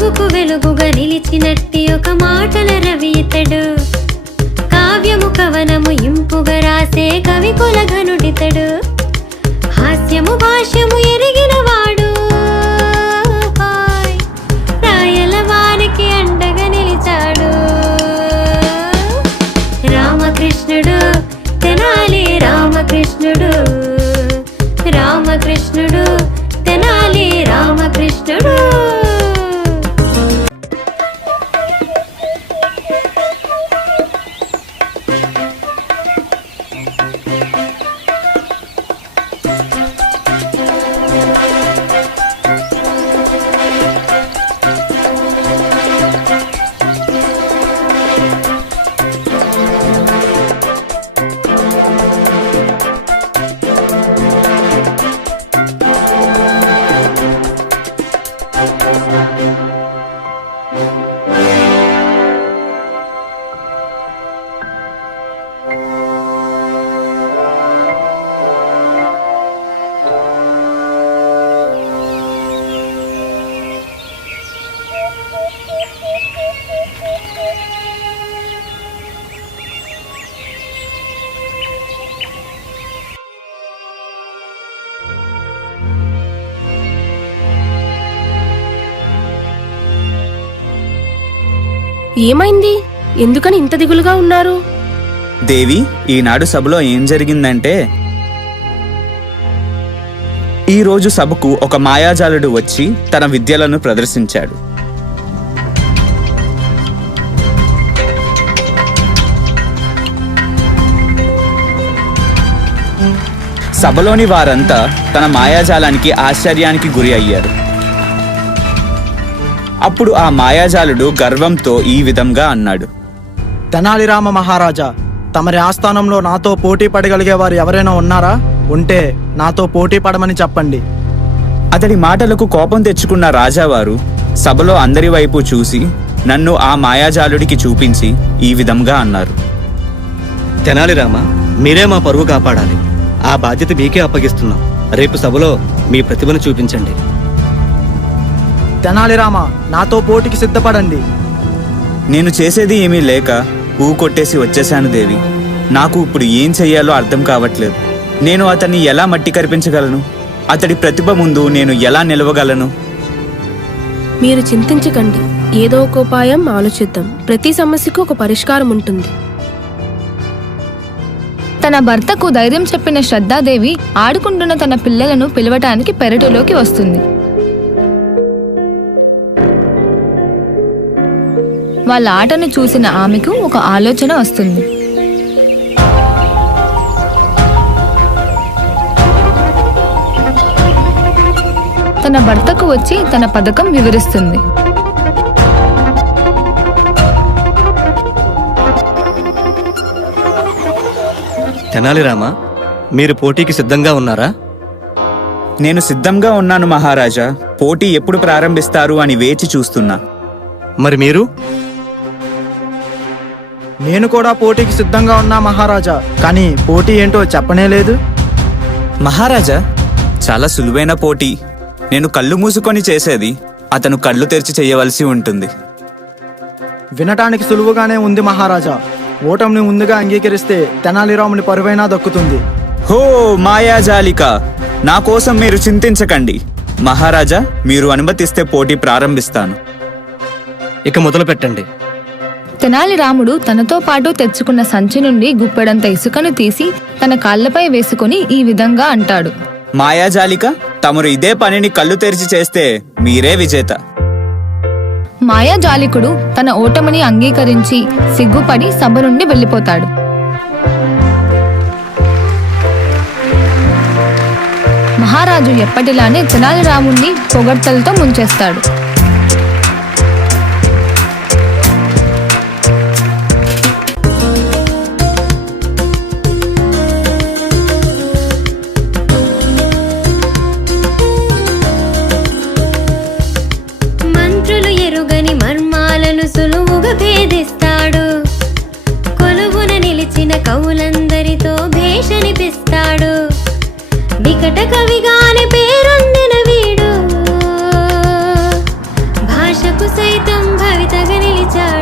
వెలుగుకు వెలుగుగా నిలిచినట్టి ఒక మాటల రవి ఇతడు. కావ్యము కవనము ఇంపుగా రాసే కవి కులఘనుడితడు హాస్యము భాష్యము ఎరిగిన వాడు. రాయల వారికి అండగా నిలిచాడు. రామకృష్ణుడు తెనాలి రామకృష్ణుడు. రామకృష్ణుడు తెనాలి రామకృష్ణుడు. ఏమైంది? ఎందుకని ఇంత దిగులుగా ఉన్నారు? దేవి ఈనాడు సభలో ఏం జరిగిందంటే ఈ రోజు సభకు ఒక మాయాజాలుడు వచ్చి తన విద్యలను ప్రదర్శించాడు. సభలోని వారంతా తన మాయాజాలానికి ఆశ్చర్యానికి గురి అయ్యారు. అప్పుడు ఆ మాయాజాలుడు గర్వంతో ఈ విధంగా అన్నాడు. తెనాలిరామ మహారాజా తమరి ఆస్థానంలో నాతో పోటీ పడగలిగే వారు ఎవరైనా ఉన్నారా? ఉంటే నాతో పోటీ పడమని చెప్పండి. అతడి మాటలకు కోపం తెచ్చుకున్న రాజావారు సభలో అందరి వైపు చూసి నన్ను ఆ మాయాజాలుడికి చూపించి ఈ విధంగా అన్నారు. తెనాలి రామ మీరే మా పరువు కాపాడాలి. ఆ బాధ్యత మీకే అప్పగిస్తున్నాం. రేపు సభలో మీ ప్రతిభను చూపించండి. తెనాలిరామ నాతో పోటీకి సిద్ధపడండి. నేను చేసేది ఏమీ లేక ఊ కొట్టేసి వచ్చేశాను దేవి. నాకు ఇప్పుడు ఏం చెయ్యాలో అర్థం కావట్లేదు. నేను అతన్ని ఎలా మట్టి కరిపించగలను? అతడి ప్రతిభ ముందు నేను ఎలా నిలవగలను? మీరు చింతించకండి. ఏదో ఒక ఉపాయం ఆలోచిద్దాం. ప్రతి సమస్యకు ఒక పరిష్కారం ఉంటుంది. తన భర్తకు ధైర్యం చెప్పిన శ్రద్ధాదేవి ఆడుకుంటున్న తన పిల్లలను పిలవటానికి పెరటిలోకి వస్తుంది. వాళ్ళ ఆటను చూసిన ఆమెకు ఒక ఆలోచన వస్తుంది. తన భర్తకు వచ్చి తన పథకం వివరిస్తుంది. తెనాలి రామ మీరు పోటీకి సిద్ధంగా ఉన్నారా? నేను సిద్ధంగా ఉన్నాను మహారాజా పోటీ ఎప్పుడు ప్రారంభిస్తారు అని వేచి చూస్తున్నా. మరి మీరు? నేను కూడా పోటీకి సిద్ధంగా ఉన్నా మహారాజా. కానీ పోటీ ఏంటో చెప్పనే లేదు. మహారాజా చాలా సులువైన పోటీ. నేను కళ్ళు మూసుకొని చేసేది అతను కళ్ళు తెరిచి చేయవలసి ఉంటుంది. వినటానికి సులువుగానే ఉంది మహారాజా. ఓటమిని ముందుగా అంగీకరిస్తే తెనాలిరాముని పరువైనా దక్కుతుంది. హో మాయాజాలిక! నా కోసం మీరు చింతించకండి. మహారాజా మీరు అనుమతిస్తే పోటీ ప్రారంభిస్తాను. ఇక మొదలు పెట్టండి తెనాలి రాముడు తనతో పాటు తెచ్చుకున్న సంచి నుండి గుప్పెడంత ఇసుకను తీసి తన కాళ్ళపై వేసుకొని ఈ విధంగా అంటాడు. మాయాజాలిక తమరు ఇదే పనిని కళ్ళు తెరిచి చేస్తే మీరే విజేత. మాయాజాలికుడు తన ఓటమిని అంగీకరించి సిగ్గుపడి సభ నుండి వెళ్ళిపోతాడు. మహారాజు ఎప్పటిలానే తెనాలి రాముణ్ణి పొగడ్తలతో ముంచేస్తాడు. కవిగానే పేరొందిన వీడు. భాషకు సైతం భవితగా నిలిచాడు.